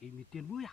Ini tiền vui à?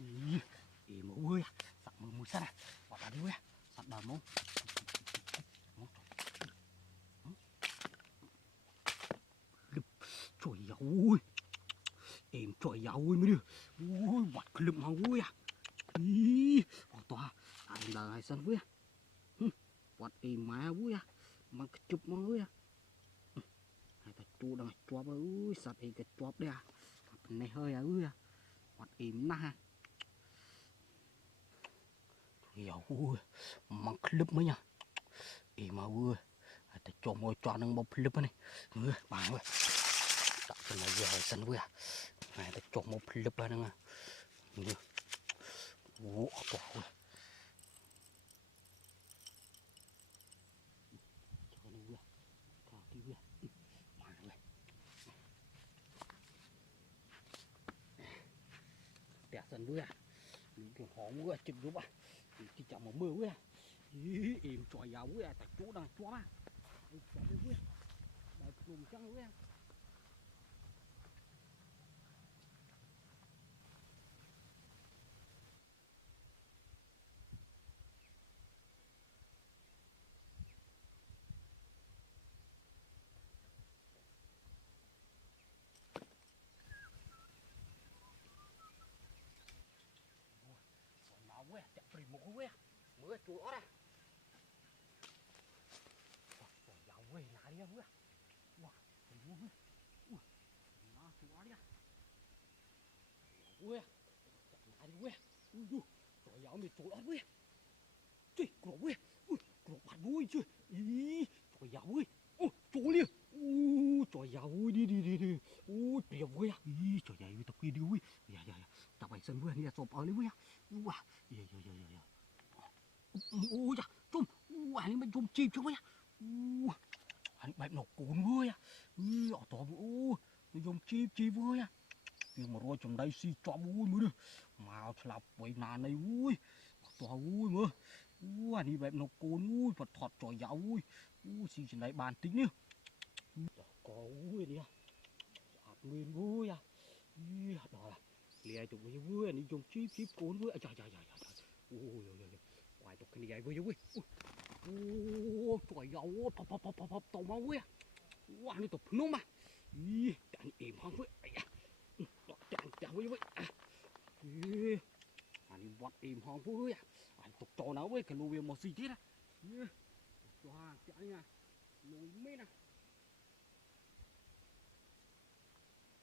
Ih, mau ơi, sẵn mưa mùi sắt à, bỏ ra đi ơi, sẵn đầm không? Trời ơi, em trời ơi mới được, ui, bật cái lụm hăng ui à, ih, bỏ tòa, ai là ai sân ui à, bật em má ui à, mà cái chụp mà ui à, hai ta chu đang chua bơ ui, sạt em cái chua đây à, này hơi à ui à, bật em na. Ui, mang clip mới nha. Em mà ui, ta cho môi cho nó một clip này. Bà ơi, đặt cái này về sân ui à. Này ta cho một clip này nè. Ủa, quả ui. Cho nó ui, cao tí ui. Bà ơi. Đẹp sân ui à. Những cái hóng ui, chụp giúp à. Chỉ chậm một mưa ui à. Em tròi giáo ui à, ta chỗ đang chua mà. Chậm ui à. Đại cùng trăng ui à. Gue, tak primo gue, mưa chuột ra. Trời giàu gue, nãy đi gue. Wow, primo gue. Ui, nó chuột đi. Gue, chạy nãy đi gue. Ui, trời giàu mày chuột gue. Trời, cột gue. Ui, cột bạt gue chứ. Ý, trời giàu gue. Ui, chuột liền. Ui, trời giàu gue đi. Ui, primo gue. Ý, trời giàu gue tập kia đi gue. Dạ. Tập bài sân gue đi sộp ở đi gue. Wow, dạ. Ui da, chum, anh bên chum chim chứ mấy à, anh bẹp nổ cuốn vui à, ở to nó dùng chim vui à, nhưng mà rồi trong đây xì cho vui mới được, mà lạp vậy nàn này vui, to vui mà, anh đi bẹp nổ cuốn vui, vật thọt trò dạo vui, xì trên đây bàn tính nhá, có vui đi à, nguyên vui à, đó là, liền tụi mình vui, anh đi dùng chim cuốn vui, trời, ui. Quay tục cái này vui. Ô, trời ơi, phập tàu máu ơi. Wow, này tục nó mà. Ý, chẳng im không với. Chẳng với. Anh vọt im không với. Anh tục trò nào với cái lùi một gì thế à. Cho chẳng nha. Lùi mê nè.